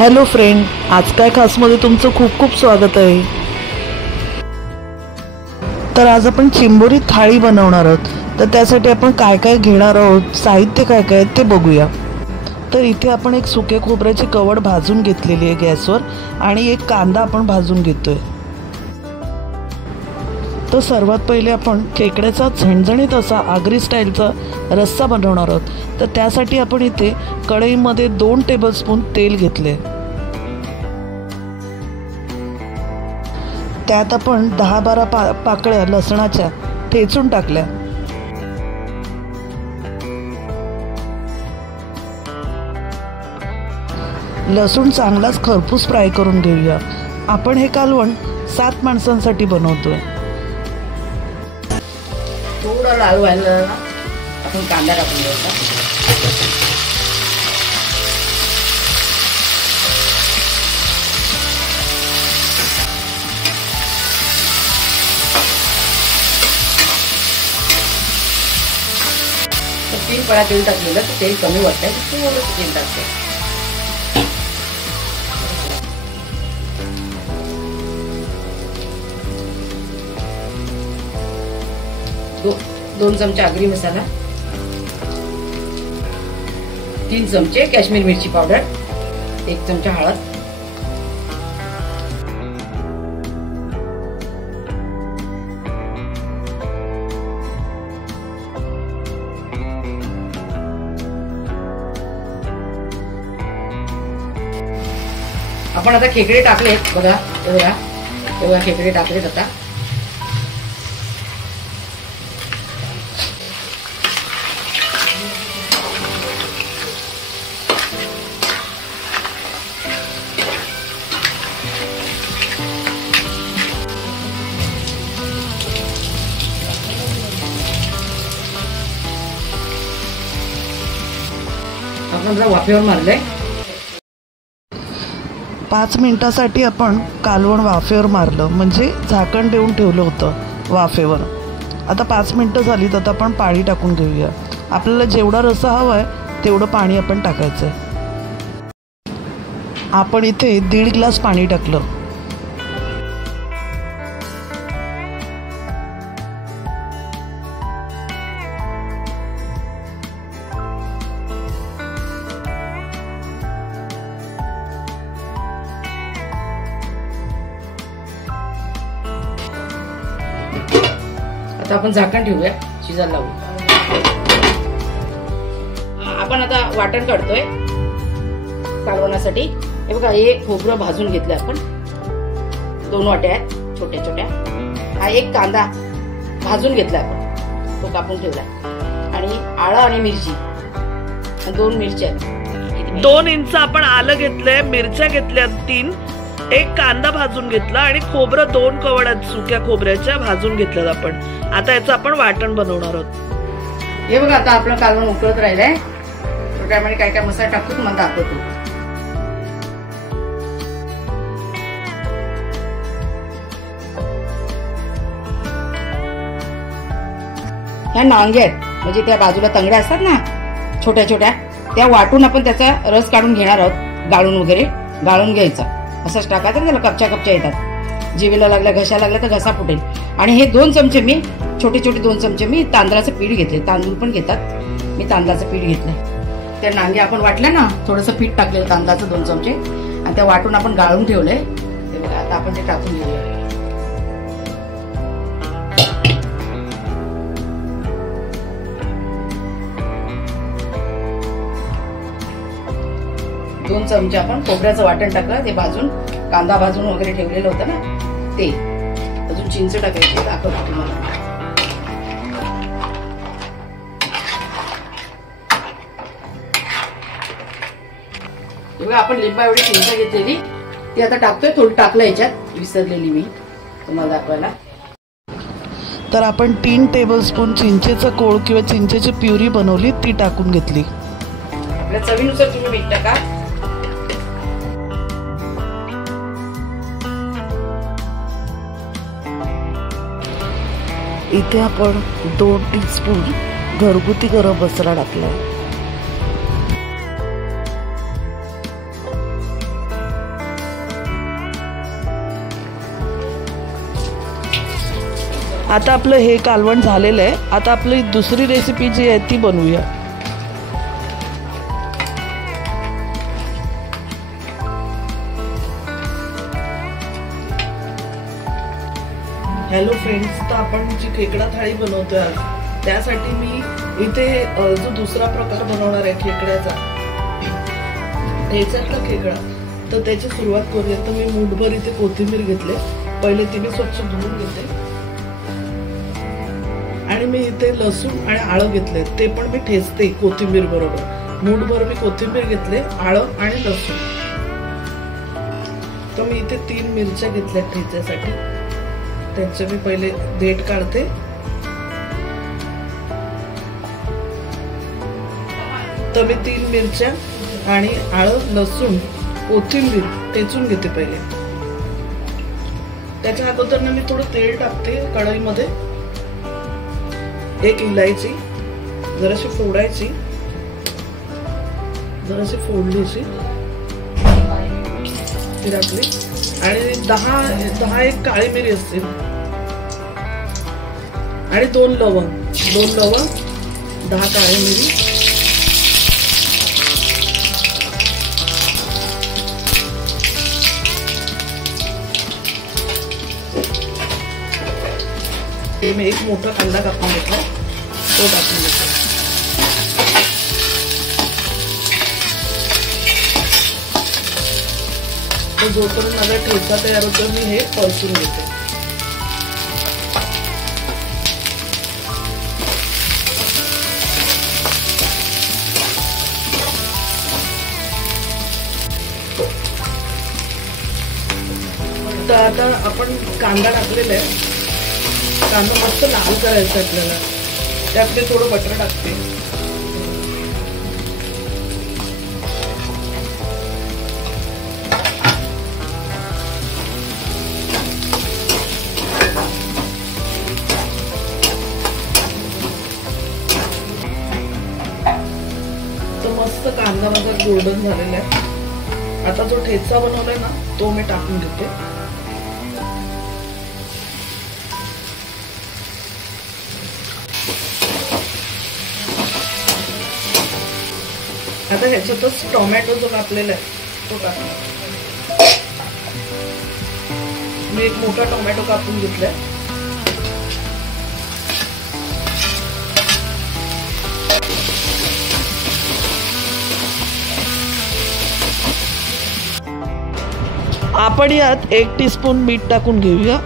Hello friend, आज काय खासमध्ये तुमचं खूप खूप स्वागत आहे। तर आज आपण चिंबोरी थाळी बनवणार आहोत। तर त्यासाठी आपण काय काय घेणार आहोत, साहित्य काय काय ते बघूया। तर इथे आपण एक सुके खोबऱ्याची कवड भाजून घेतलेली आहे गॅसवर आणि एक कांदा आपण भाजून घेतोय। तर सर्वात पहिले आपण खेकड्याचा झणझणीत असा आगरी स्टाईलचा रस्सा बनवणार आहोत। तर त्यासाठी आपण इथे कढईमध्ये 2 टेबलस्पून तेल घेतले। त्यात आपण 10-12 पाकळ्या लसणाच्या ठेचून टाकल्या। लसूण चांगलाच खरपूस फ्राय करून घेऊया। आपण हे कालवण 7 माणसांसाठी बनवतोय। थोडं लाल व्हायला आपण कांदा टाकून द्यायचा। तर 3 पळा तेल टाकलेलं तर तेल कमी वाटतंय, थोडंसं तेल टाकते। दोन चमचे आगरी मसाला, 3 चमचे काश्मीर मिरची पावडर, 1 चमचा हळद, आपण आता खेकडे टाकलेत बघा। एवढा खेकडे टाकलेत। आता आपण जरा वाफेवर मारले। 5 मिनिटासाठी आपण कालवण वाफेवर मारलं, म्हणजे झाकण देऊन ठेवलं होतं वाफेवर। आता 5 मिनिटं झाली तर आपण पाणी टाकून घेऊया। आपल्याला जेवढा रस्सा हवा आहे तेवढं पाणी आपण टाकायचं आहे। आपण इथे 1.5 ग्लास पाणी टाकलं। आता आपण झाकण ठेवूया, शिजायला लावू। आपण आता वाटण काढतोय कालवणासाठी। हे बघा, हे खोबरं भाजून घेतलं आपण, 2 वाट्या आहेत छोट्या छोट्या। हा एक कांदा भाजून घेतला आपण, तो कापून ठेवला। आणि आलं आणि मिरची, 2 मिरच्या, 2 इंच आपण आलं घेतलंय, मिरच्या घेतल्या 3, एक कांदा भाजून घेतला आणि खोबरं 2 कवड्या सुक्या खोबऱ्याच्या भाजून घेतल्यात आपण। आता याचं आपण वाटण बनवणार आहोत। हे बघा, आता आपलं कालवण उकळत राहिलंय। त्यामध्ये काय काय मसाला टाकतो तुम्हाला दाखवतो। ह्या नांग्या आहेत, म्हणजे त्या बाजूला तंगड्या असतात ना छोट्या छोट्या, त्या वाटून आपण त्याचा रस काढून घेणार आहोत। गाळून वगैरे गाळून घ्यायचा, असंच टाकायचं। त्याला कपच्या कपच्या येतात, जिभेला लागल्या घसा लागला तर घसा फुटेल। आणि हे 2 चमचे मी छोटे 2 चमचे मी तांदळाचं पीठ घेतले। तांदूळ पण घेतात, मी तांदळाचं पीठ घेतलंय। त्या नांग्या आपण वाटल्या ना, थोडंसं पीठ टाकलेलं तांदळाचं 2 चमचे, आणि त्या वाटून आपण गाळून ठेवलंय। ते बघा, आता आपण ते टाकून घेऊया। दोन चमचे आपण खोबऱ्याचं वाटण टाकलं, ते भाजून कांदा भाजून वगैरे ठेवलेलं होतं ना ते। अजून चिंच टाकायची, दाखवतो तुम्हाला। बघा, आपण लिंबा एवढी चिंच घेतलेली ती आता टाकतोय। थोडी टाकलं याच्यात, विसरलेली मी तुम्हाला दाखवायला। तर आपण 3 टेबलस्पून चिंचेचा कोळ किंवा चिंचेची प्युरी बनवली, ती टाकून घेतली। आपल्या चवीनुसार तुम्ही मीठ टाका। इथे आपण 2 टीस्पून घरगुती गरम मसाला टाकला। आता आपलं हे कालवण झालेलं आहे. आता आपली दुसरी रेसिपी जी आहे ती बनवूया. हॅलो फ्रेंड्स, तर आपण जी खेकडा थाळी बनवतोय आज, त्यासाठी मी इथे जो दुसरा प्रकार बनवणार आहे खेकड्याचा, ह्याच्यातला खेकडा, तर त्याची सुरुवात करूया. तर मी मूठभर इथे कोथिंबीर घेतले. पहिले ती मी स्वच्छ धुवून घेते. आणि मी इथे लसूण आणि आळं घेतले, ते पण मी ठेचते कोथिंबीर बरोबर. मूठभर मी कोथिंबीर घेतले, आळं आणि लसूण. तर मी इथे 3 मिरच्या घेतल्या ठेच्यासाठी. त्यांचे मी पहिले देठ काढते. तर मी 3 मिरच्या आणि आळं, लसूण, कोथिंबीर ठेचून घेते पहिले. त्याच्या अगोदर मी थोडं तेल टाकते कढईमध्ये. 1 इलायची जराशी फोडायची, जराशी फोडलीची ती टाकली. आणि 10 एक काळी मिरी असतील आणि 2 लवंग, 10 काळी मिरी. मी एक मोठा कांदा कापून घेतला, तो टाकून घेतला. तो जोपर्यंत माझा ठेचा तयार होतो मी हे परतून घेते. तर आता आपण कांदा टाकलेला आहे. कांदा मस्त लाल करायचा आपल्याला. त्यात मी थोडं बटर टाकते. तर मस्त कांदा माझा गोल्डन झालेला आहे. आता जो ठेचा बनवलाय ना, तो मी टाकून घेते. आता ह्याच्यातच टोमॅटो जो कापलेला आहे तो टाकला. मी एक मोठा टोमॅटो कापून घेतलाय. आपण यात 1 टीस्पून मीठ टाकून घेऊया.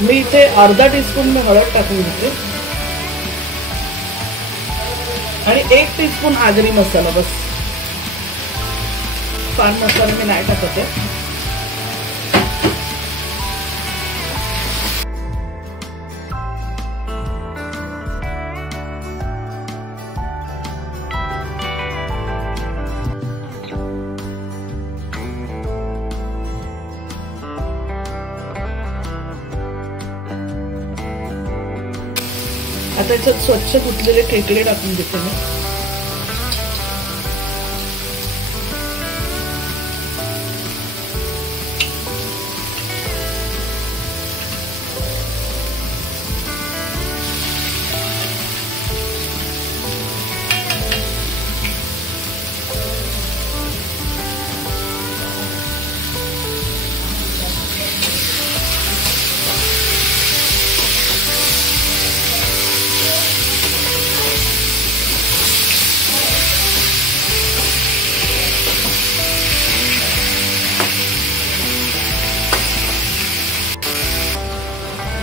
मी इथे अर्धा टीस्पून मी हळद टाकून घेते आणि 1 टीस्पून आगरी मसाला. बस, फार मसाला मी नाही टाकत आहे. आता याच्यात स्वच्छ धुतलेले खेकडे टाकून देते मी.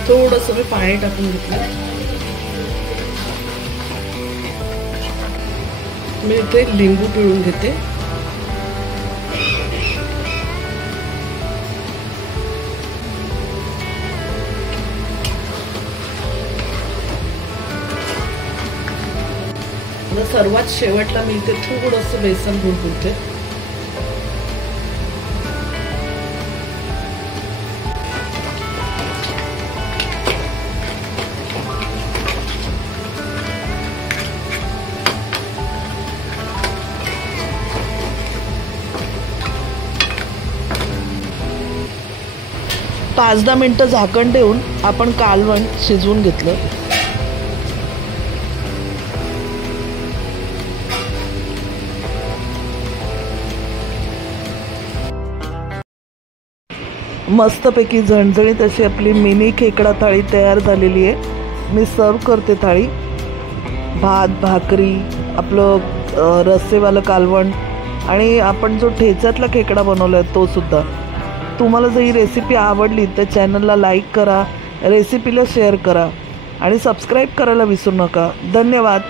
थोडंसं मी पाणी टाकून घेतलं. मी इथे लिंबू पिळून घेते. सर्वात शेवटला मी इथे थोडंसं बेसन घुलते. 5-10 मिनटं झाकण ठेवून आपण कालवण शिजवून घेतलं. मस्तपैकी झणझणीत अशी आपली मिनी खेकडा थाळी तयार झालेली आहे. मी सर्व करते थाळी. भात, भाकरी, आपलं रस्सेवालं कालवण आणि आपण जो ठेच्यातला खेकडा बनवला आहे तो सुद्धा. तुम्हाला जर ही रेसिपी आवडली तर चॅनलला लाईक करा, रेसिपीला शेअर करा आणि सबस्क्राईब करायला विसरू नका. धन्यवाद.